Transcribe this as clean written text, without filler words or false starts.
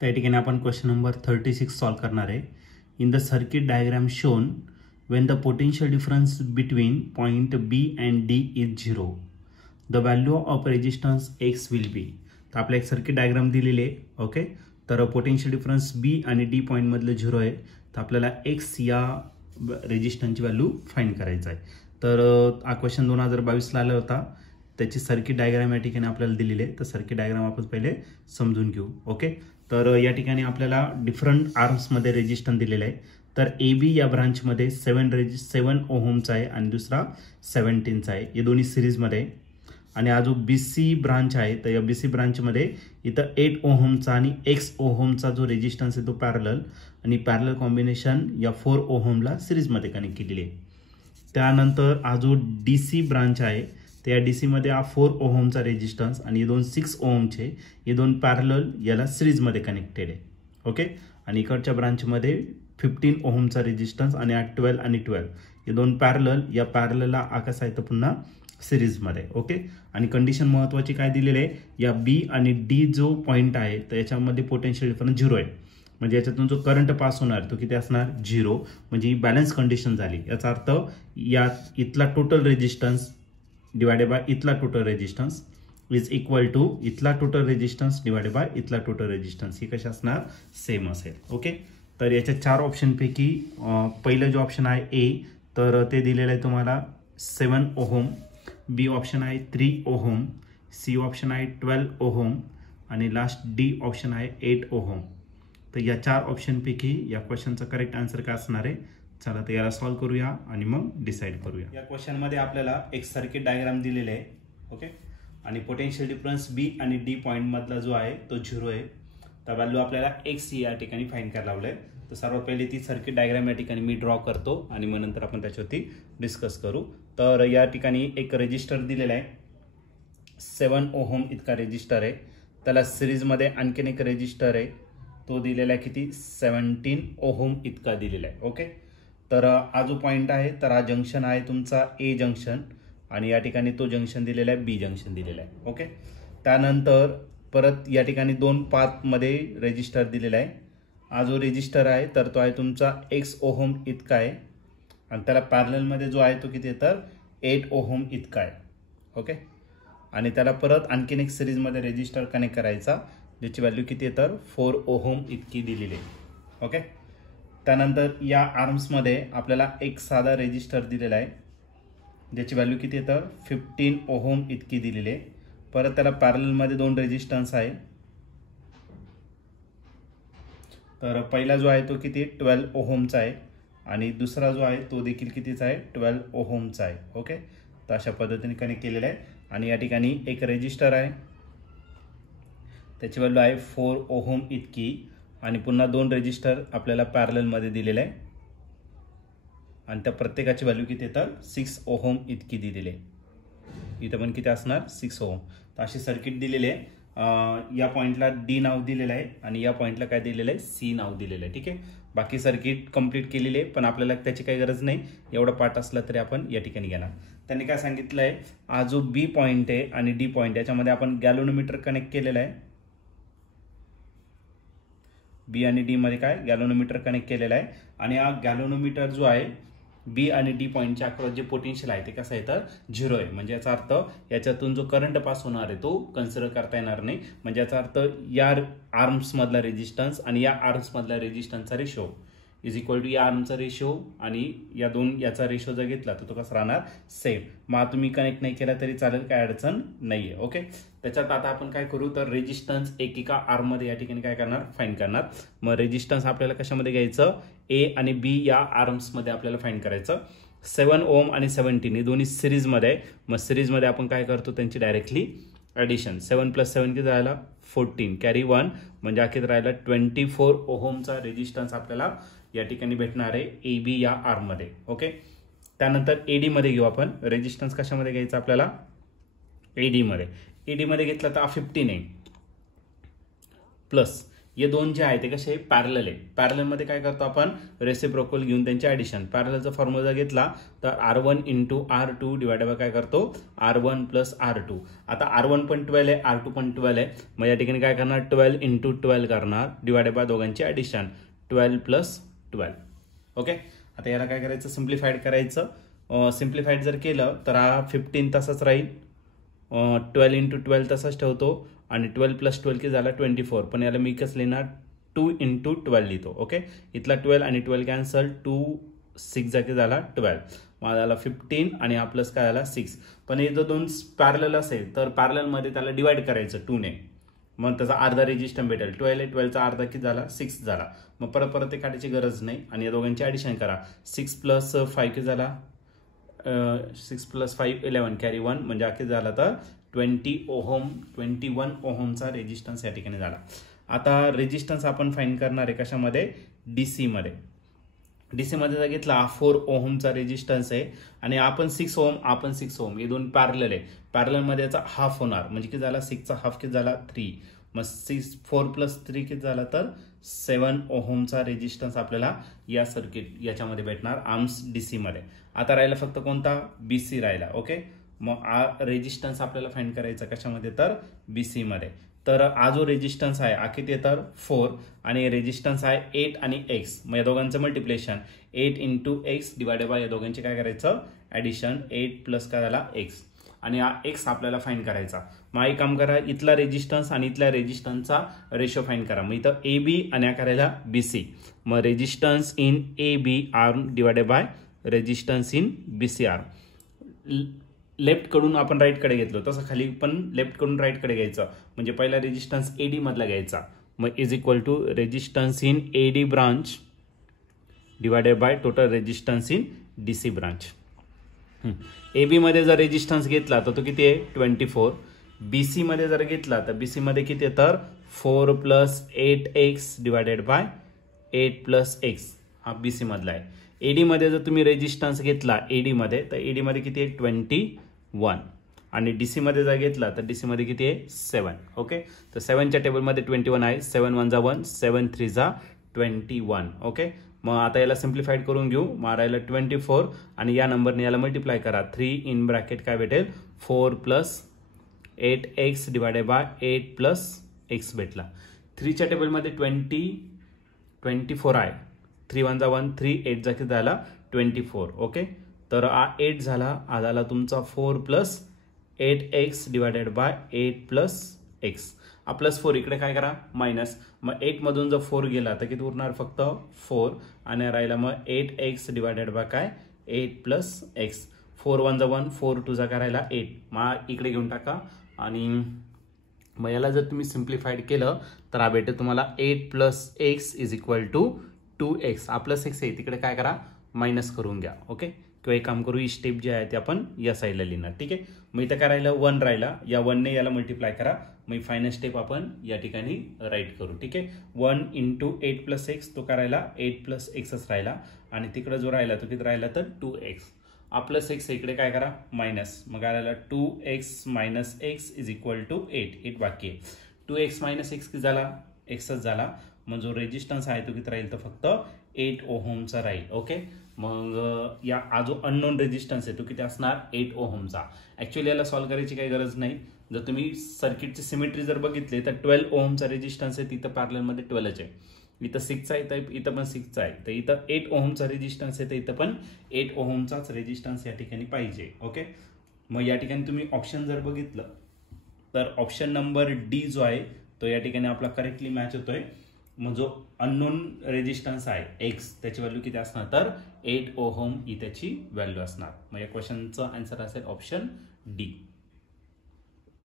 त्या ठिकाणी आपण क्वेश्चन नंबर 36 सॉल्व करणार आहे. In the circuit diagram shown when the potential difference between point B and D is 0, the value of resistance X will be. तर आपल्या एक circuit diagram दिलेले आहे. ओके, तर पोटेन्शियल डिफरन्स B आणि D point मधले 0 आहे. तर आपल्याला X या रेजिस्टन्सची व्हॅल्यू फाइंड करायचं आहे. तर हा क्वेश्चन 2022 ला आला होता. त्याची सर्किट डायग्राम या ठिकाणी आपल्याला दिलेली आहे. तर सर्किट डायग्राम आपण पहिले समजून घेऊ. ओके, तर या ठिकाणी आपल्याला डिफरंट आर्म्समध्ये रेजिस्टन्स दिलेले आहे. तर AB या ब्रांचमध्ये 7 ओहमचा आहे आणि दुसरा 17चा आहे. हे दोन्ही सिरीजमध्ये आहे. आणि हा जो BC ब्रांच आहे तर या BC ब्रांचमध्ये इथं 8 ओहमचा आणि X ओहमचा जो रेजिस्टन्स आहे तो पॅरलल आणि पॅरलल कॉम्बिनेशन या 4 ओहमला सिरीजमध्ये कनेक्ट केलेली आहे. त्यानंतर हा जो DC ब्रांच आहे तर या DC मध्ये हा 4 ओहमचा रेजिस्टन्स आणि हे दोन 6 ओहमचे हे दोन पॅरलल याला सिरीजमध्ये कनेक्टेड आहे. ओके, आणि इकडच्या ब्रांचमध्ये 15 ओहमचा रेजिस्टन्स आणि 12 आणि 12 हे दोन पॅरलल या पॅरलला आकाश आहे तर पुन्हा सिरीजमध्ये. ओके, आणि कंडिशन महत्त्वाची काय दिलेली आहे, या B आणि D जो पॉईंट आहे तर याच्यामध्ये पोटेन्शियल डिफरन्स 0 आहे. म्हणजे याच्यातून जो करंट पास होणार तो किती असणार, 0. म्हणजे ही बॅलन्स कंडिशन झाली. याचा अर्थ या इथला टोटल रेजिस्टन्स डिवाइडेड बाय इथला total resistance is equal to इथला टोटल रेजिस्टन्स डिवाइडेड बाय इथला टोटल रेजिस्टन्स. ही कशी असणार, सेम असेल. ओके, तर याच्या 4 ऑप्शनपैकी पहिलं जो ऑप्शन आहे A तर ते दिलेलं आहे तुम्हाला 7 ओहम, B ऑप्शन आहे 3 ओहम, C ऑप्शन आहे 12 ओहम आणि लास्ट D ऑप्शन आहे 8 ओहम. तर या 4 ऑप्शनपैकी या क्वेश्चनचा करेक्ट आन्सर काय असणार आहे. चला तर याला सॉल्व करूया आणि मग डिसाईड करूया. या क्वेश्चनमध्ये आपल्याला एक सर्किट डायग्राम दिलेले आहे. ओके, आणि पोटेन्शियल डिफरन्स B आणि D पॉईंट मधला जो आहे तो 0 आहे. तर व्हॅल्यू आपल्याला X या ठिकाणी फाइंड करायला लावलंय. तर सर्वात पहिले ती सर्किट डायग्राम या ठिकाणी मी ड्रॉ करतो आणि मग नंतर आपण त्याच्यावरती डिस्कस करू. तर या ठिकाणी एक रेजिस्टर दिलेला आहे, 7 ओहम इतका रेजिस्टर आहे. त्याला सिरीजमध्ये आणखीन एक रेजिस्टर आहे, तो दिलेला आहे किती, 17 ओहम इतका दिलेला आहे. ओके, तर हा जो पॉईंट आहे तर हा जंक्शन आहे तुमचा A जंक्शन आणि या ठिकाणी तो जंक्शन दिलेला आहे B जंक्शन दिलेला आहे. ओके, त्यानंतर परत या ठिकाणी 2 पाथमध्ये रेजिस्टर दिलेला आहे. हा जो रेजिस्टर आहे तर तो आहे तुमचा X ओहम इतका आहे आणि त्याला पॅरललमध्ये जो आहे तो किती आहे तर 8 ओहम इतका आहे. ओके, आणि त्याला परत आणखीन एक सिरीजमध्ये रेजिस्टर कनेक्ट करायचा ज्याची व्हॅल्यू किती आहे तर 4 ओहम इतकी दिलेली आहे. ओके, त्यानंतर या आर्म्समध्ये आपल्याला एक साधा रेजिस्टर दिलेला आहे ज्याची व्हॅल्यू किती आहे तर 15 ओहम इतकी दिलेली आहे. परत त्याला पॅरललमध्ये 2 रेजिस्टन्स आहे. तर पहिला जो आहे तो किती 12 ओहमचा आहे आणि दुसरा जो आहे तो देखील कितीचा आहे 12 ओहमचा आहे. ओके, तर अशा पद्धतीने कनेक्ट केलेला आहे. आणि या ठिकाणी एक रेजिस्टर आहे त्याची व्हॅल्यू आहे 4 ओहम इतकी आणि पुन्हा 2 रेजिस्टर आपल्याला पॅरललमध्ये दिलेले आहे आणि त्या प्रत्येकाची व्हॅल्यू किती आहे तर 6 ओहम इतकी दिलेली आहे. इथं पण किती असणार 6 ओहम. तर अशी सर्किट दिलेली आहे. या पॉईंटला D नाव दिलेलं आहे आणि या पॉईंटला काय दिलेलं आहे, C नाव दिलेलं आहे. ठीक आहे, बाकी सर्किट कंप्लीट केलेली आहे पण आपल्याला त्याची काही गरज नाही. एवढा पार्ट असला तरी आपण या ठिकाणी घेणार. त्यांनी काय सांगितलं आहे, हा जो B पॉईंट आहे आणि D पॉईंट याच्यामध्ये आपण गॅल्व्हनोमीटर कनेक्ट केलेला आहे. B आणि D मध्ये काय गॅल्व्हनोमीटर कनेक्ट केलेला आहे आणि हा गॅल्व्हनोमीटर जो आहे B आणि D पॉईंटच्या अक्रॉस जे पोटेन्शियल आहे ते कसं आहे तर 0 आहे. म्हणजे याचा अर्थ याच्यातून जो करंट पास होणार आहे तो कन्सिडर करता येणार नाही. म्हणजे याचा अर्थ या आर्म्स मधला रेजिस्टन्स आणि या आर्म्स मधला रेजिस्टन्सचा रेशो इज इक्वल टू या आर्मचा रेशो आणि या याचा रेशो जर घेतला तर तो कसा राहणार, सेम. मग तुम्ही कनेक्ट नाही केला तरी चालेल, काय अडचण नाहीये. ओके, त्याच्यात आता आपण काय करू तर रेजिस्टन्स एकेका आर्ममध्ये या ठिकाणी काय करणार, फाइंड करणार. मग रेजिस्टन्स आपल्याला कशामध्ये घ्यायचं, A आणि B या आर्म्समध्ये आपल्याला फाइंड करायचं. 7 ओम आणि 17 हे दोन्ही सिरीजमध्ये आहे. मग सिरीजमध्ये आपण काय करतो त्यांची डायरेक्टली ॲडिशन. 7 + 7 किती राहिला 14, कॅरी 1 म्हणजे अखेर राहिला 24 ओहमचा रेजिस्टन्स आपल्याला या ठिकाणी भेटणार आहे AB या आर्ममध्ये. ओके, त्यानंतर AD मध्ये घेऊ आपण. रेजिस्टन्स कशामध्ये घ्यायचा आपल्याला, AD मध्ये. AD मध्ये घेतला तर 15 आहे प्लस हे दोन जे आहे ते कसे पॅरलल आहे. पॅरललमध्ये काय करतो आपण रेसिप्रोकल घेऊन त्यांचे ॲडिशन. पॅरललचा फॉर्म्युला घेतला तर R1 × R2 डिवाइडेड बाय काय करतो R1 + R2. आता R1 पण 12 आहे, R2 पण 12 आहे. मग या ठिकाणी काय करणार 12 × 12 करणार डिवाइडेड बाय दोघांची ॲडिशन 12 + 12. ओके. आता याला काय करायचं सिम्प्लिफाईड करायचं. सिम्प्लिफाईड जर केलं तर हा 15 तसाच राहील. 12 × 12 तसाच ठेवतो आणि 12 + 12 किती झाला 24. पण याला मी कसं लिहिणार 2 × 12 लिहितो. ओके. इथला 12 आणि 12 कॅन्सल 2 6 किती झाला 12. मग झाला 15 आणि हा प्लस काय झाला 6. पण हे जर दोन पॅरलल असेल तर पॅरललमध्ये त्याला डिवाइड करायचं 2 ने. मग त्याचा अर्धा रेजिस्टन्स भेटेल. 12 आहे 12चा अर्धा किती झाला 6 झाला. मग परत ते काढायची गरज नाही आणि या दोघांची ॲडिशन करा. 6 + 5 किती झाला 6 + 5 11 कॅरी 1 म्हणजे किती झाला तर 21 ओहमचा रेजिस्टन्स या ठिकाणी झाला. आता रेजिस्टन्स आपण फाइंड करणार आहे कशामध्ये DC मध्ये. DC मध्ये जर घेतला 4 ओहमचा रेजिस्टन्स आहे आणि आपण 6 ओहम आपण 6 ओहम हे दोन पॅरलल आहे. पॅरलल मध्ये याचा हाफ होणार म्हणजे किती झाला 6चा हाफ किती झाला 3. मग 4 + 3 किती झाला तर 7 ओहमचा रेजिस्टन्स आपल्याला या सर्किट याच्यामध्ये भेटणार आर्म्स DC मध्ये. आता राहिला फक्त कोणता BC राहिला. ओके. मग रेजिस्टन्स आपल्याला फाइंड करायचा कशामध्ये तर BC मध्ये. तर हा जो रेजिस्टन्स आहे हा किती तर 4 आणि रेजिस्टन्स आहे 8 आणि x. मग या दोघांचं मल्टिप्लिकेशन 8 × x डिवाइडेड बाय या दोघांचे काय करायचं ॲडिशन 8 + काय झाला x आणि हा x आपल्याला फाइंड करायचा. मग एक काम करा इथला रेजिस्टन्स आणि इथल्या रेजिस्टन्सचा रेशो फाइंड करा. मग इथं AB आणि करायला BC. मग resistance in AB arm divided by resistance in BC arm. Left कडून आपण राईट कडे घेतलो तसं खाली पण लेफ्ट कडून राईट कडे घ्यायचं म्हणजे पहिला रेजिस्टन्स AD मधला घ्यायचा. मग = resistance in AD branch divided by total resistance in DC branch. AB मध्ये जर रेजिस्टन्स घेतला तर तो किती आहे 24. BC मध्ये जर घेतला तर BC मध्ये किती आहे तर 4 + 8x डिवाइडेड बाय 8 + x हा BC मधला आहे. AD मध्ये जर तुम्ही रेजिस्टन्स घेतला AD मध्ये तर AD मध्ये किती आहे 21 आणि DC मध्ये जर घेतला तर DC मध्ये किती आहे 7. ओके. तर 7च्या टेबलमध्ये 21 आहे. 7 1 = 1 7 3 = 21. ओके. मग आता याला सिम्प्लिफाईड करून घेऊ. मारायला 24 आणि या नंबरने याला मल्टिप्लाय करा. 3 इन ब्रॅकेट काय भेटेल 4 + 8x डिवाइडेड बाय 8 + x भेटला. 3च्या टेबलमध्ये 24 आहे. 3 1 = 1 3 8 किती झाला 24. ओके. तर हा 8 झाला. हा झाला तुमचा 4 + 8x डिवाइडेड बाय 8 + x. हा +4 इकडे काय करा मायनस. मग 8 मधून जर 4 गेला तर किती उरणार फक्त 4 आणि राहिला मग 8x डिवाइडेड बाय काय 8 + x. 4 1 = 1 4 2 चा करायला 8. मग इकडे घेऊन टाका आणि मग याला जर तुम्ही सिम्प्लिफाईड केलं तर हा भेटेल तुम्हाला 8 + x = 2x. हा +x आहे तिकडे काय करा मायनस करून घ्या. ओके. किंवा एक काम करू ही स्टेप जी आहे ती आपण या साईडला लिहिणार. ठीक आहे. मग इथं काय राहिलं 1 राहिला. या 1 ने याला मल्टिप्लाय करा. मग फायनल स्टेप आपण या ठिकाणी राईट करू. ठीक आहे. 1 × 8 + x तो करायला 8 + x राहिला आणि तिकडे जो राहिला तो किती राहिला तर 2x. हा +x इकडे काय करा मायनस. मग काय राहिला 2x - x = 8 बाकी आहे. 2x - x किती झाला xच झाला. मग जो रेजिस्टन्स आहे तो किती राहील तर फक्त 8 ओहमचा राहील. ओके. मग या हा जो अननोन रेजिस्टन्स आहे तो किती असणार 8 ओहमचा. ऍक्च्युअली याला सॉल्व्ह करायची काही गरज नाही. जर तुम्ही सर्किटची सिमेट्री जर बघितली तर 12 ओहमचा रेजिस्टन्स आहे तिथं पॅरललमध्ये 12च आहे. इथं 6 आहे तर इथं पण 6 आहे. तर इथं 8 ओहमचा रेजिस्टन्स आहे तर इथं पण 8 ओहमचाच रेजिस्टन्स या ठिकाणी पाहिजे. ओके. मग या ठिकाणी तुम्ही ऑप्शन जर बघितलं तर ऑप्शन नंबर D जो आहे तो या ठिकाणी आपला करेक्टली मॅच होतोय. मग जो अननोन रेजिस्टन्स आहे x त्याची व्हॅल्यू किती असणार तर 8 ओहम ही त्याची व्हॅल्यू असणार. मग या क्वेश्चनचा आन्सर असेल ऑप्शन D.